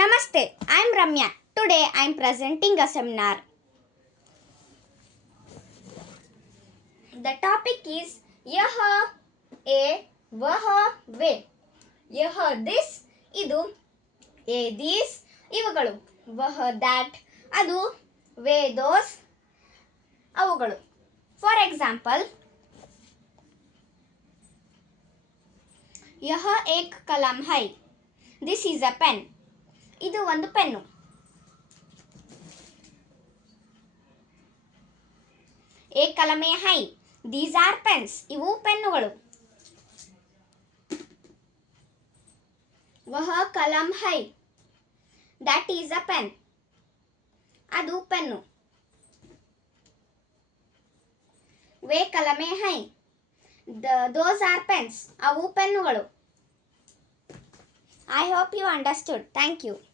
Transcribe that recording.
Namaste, I am Ramya. Today I am presenting a seminar. The topic is Yah, A, Vah, Ve. Yah this, idu, A these, ivugalu. Vah that, adu, Ve those, avugalu. For example, Yah ek kalam hai. This is a pen. ಇದು ಒಂದು pen. ಏಕ್ ಕಲಮೆ ಹೈ. These are pens. ಇವು ಪೆನ್ನುಗಳು. ವಹ ಕಲಂ ಹೈ. That is a pen. ಅದು ಪೆನ್ನು. ವೇ ಕಲಮೆ ಹೈ. Those are pens. ಅವು ಪೆನ್ನುಗಳು. I hope you understood. Thank you.